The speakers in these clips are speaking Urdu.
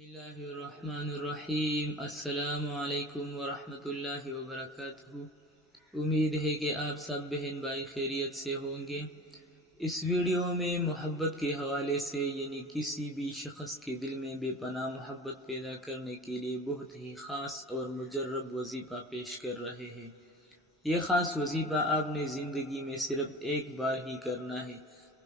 اللہ الرحمن الرحیم۔ السلام علیکم ورحمۃ اللہ وبرکاتہ۔ امید ہے کہ آپ سب بہن بھائی خیریت سے ہوں گے۔ اس ویڈیو میں محبت کے حوالے سے یعنی کسی بھی شخص کے دل میں بے پناہ محبت پیدا کرنے کے لیے بہت ہی خاص اور مجرب وظیفہ پیش کر رہے ہیں۔ یہ خاص وظیفہ آپ نے زندگی میں صرف ایک بار ہی کرنا ہے،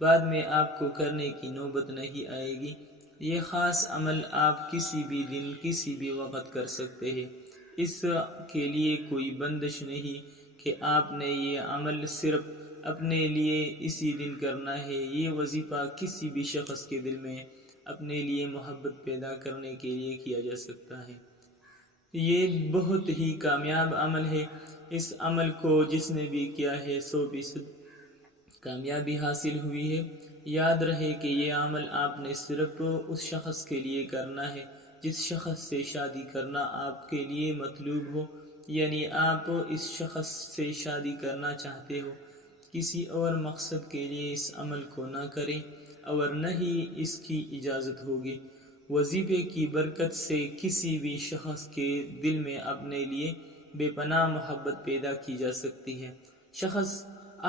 بعد میں آپ کو کرنے کی نوبت نہیں آئے گی۔ یہ خاص عمل آپ کسی بھی دن کسی بھی وقت کر سکتے ہیں۔ اس کے لیے کوئی بندش نہیں کہ آپ نے یہ عمل صرف اپنے لیے اسی دن کرنا ہے۔ یہ وظیفہ کسی بھی شخص کے دل میں اپنے لیے محبت پیدا کرنے کے لیے کیا جا سکتا ہے۔ یہ بہت ہی کامیاب عمل ہے۔ اس عمل کو جس نے بھی کیا ہے 100% کامیابی حاصل ہوئی ہے۔ یاد رہے کہ یہ عمل آپ نے صرف اس شخص کے لیے کرنا ہے جس شخص سے شادی کرنا آپ کے لیے مطلوب ہو، یعنی آپ اس شخص سے شادی کرنا چاہتے ہو۔ کسی اور مقصد کے لیے اس عمل کو نہ کریں اور نہ ہی اس کی اجازت ہوگی۔ وظیفے کی برکت سے کسی بھی شخص کے دل میں اپنے لیے بے پناہ محبت پیدا کی جا سکتی ہے۔ شخص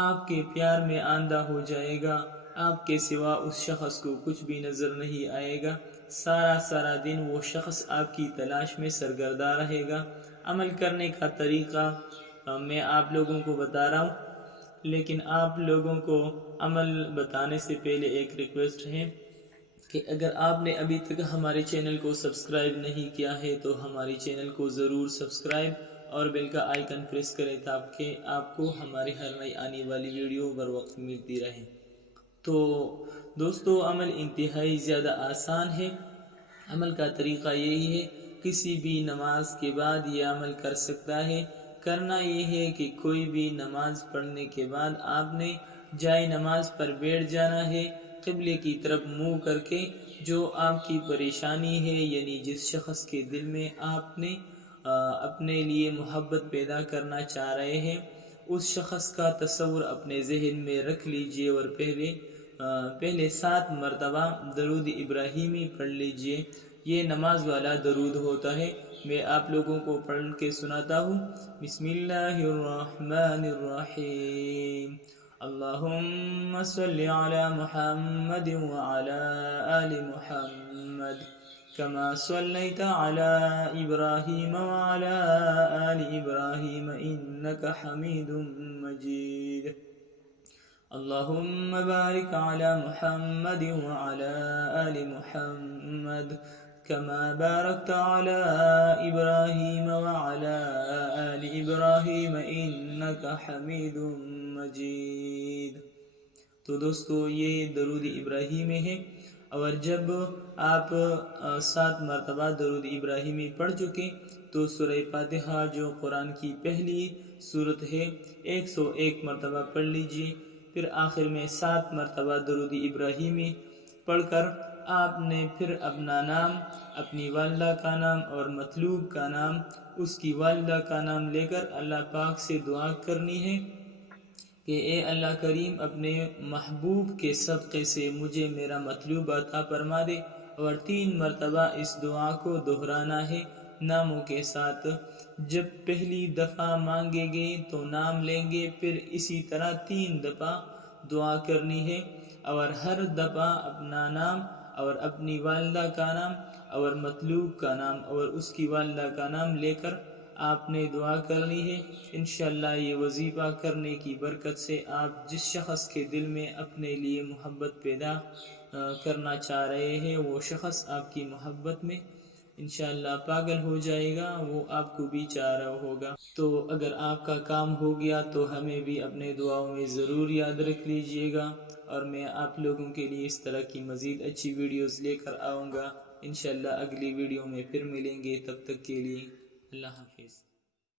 آپ کے پیار میں آندھا ہو جائے گا، آپ کے سوا اس شخص کو کچھ بھی نظر نہیں آئے گا۔ سارا دن وہ شخص آپ کی تلاش میں سرگرداں رہے گا۔ عمل کرنے کا طریقہ میں آپ لوگوں کو بتا رہا ہوں، لیکن آپ لوگوں کو عمل بتانے سے پہلے ایک ریکویسٹ ہے کہ اگر آپ نے ابھی تک ہمارے چینل کو سبسکرائب نہیں کیا ہے تو ہمارے چینل کو ضرور سبسکرائب اور بیل کا آئیکن پریس کریں تاکہ آپ کو ہماری ہر نئی آنے والی ویڈیو بر وقت ملتی رہے۔ تو دوستو، عمل انتہائی زیادہ آسان ہے۔ عمل کا طریقہ یہی ہے، کسی بھی نماز کے بعد یہ عمل کر سکتا ہے۔ کرنا یہ ہے کہ کوئی بھی نماز پڑھنے کے بعد آپ نے جائے نماز پر بیٹھ جانا ہے، قبلے کی طرف منہ کر کے۔ جو آپ کی پریشانی ہے یعنی جس شخص کے دل میں آپ نے اپنے لیے محبت پیدا کرنا چاہ رہے ہیں، اس شخص کا تصور اپنے ذہن میں رکھ لیجئے اور پہلے 7 مرتبہ درود ابراہیمی پڑھ لیجئے۔ یہ نماز والا درود ہوتا ہے۔ میں آپ لوگوں کو پڑھ کے سناتا ہوں۔ بسم اللہ الرحمن الرحیم۔ اللہم صلی علی محمد وعلی آل محمد کما صلیت علی ابراہیم وعلی آل ابراہیم انک حمید مجید۔ اللہم بارک علی محمد وعلی آل محمد کما بارکت علی ابراہیم وعلی آل ابراہیم انک حمید مجید۔ تو دوستو، یہ درود ابراہیمی ہے، اور جب آپ 7 مرتبہ درود ابراہیمی پڑھ چکے تو سورہ فاتحہ جو قرآن کی پہلی سورت ہے 101 مرتبہ پڑھ لیجئے۔ پھر آخر میں 7 مرتبہ درود ابراہیمی پڑھ کر آپ نے پھر اپنا نام، اپنی والدہ کا نام اور مطلوب کا نام، اس کی والدہ کا نام لے کر اللہ پاک سے دعا کرنی ہے کہ اے اللہ کریم، اپنے محبوب کے صدقے سے مجھے میرا مطلوب عطا فرما دے، اور 3 مرتبہ اس دعا کو دہرانا ہے ناموں کے ساتھ۔ جب پہلی دفعہ مانگے گے تو نام لیں گے، پھر اسی طرح 3 دفعہ دعا کرنی ہے، اور ہر دفعہ اپنا نام اور اپنی والدہ کا نام اور مطلوب کا نام اور اس کی والدہ کا نام لے کر آپ نے دعا کرنی ہے۔ انشاءاللہ یہ وظیفہ کرنے کی برکت سے آپ جس شخص کے دل میں اپنے لیے محبت پیدا کرنا چاہ رہے ہیں، وہ شخص آپ کی محبت میں انشاءاللہ پاگل ہو جائے گا، وہ آپ کو بھی چاہ رہا ہوگا۔ تو اگر آپ کا کام ہو گیا تو ہمیں بھی اپنے دعاؤں میں ضرور یاد رکھ لیجئے گا، اور میں آپ لوگوں کے لیے اس طرح کی مزید اچھی ویڈیوز لے کر آؤں گا۔ انشاءاللہ اگلی ویڈیو میں پھر ملیں گے، تب تک کے لیے اللہ حافظ۔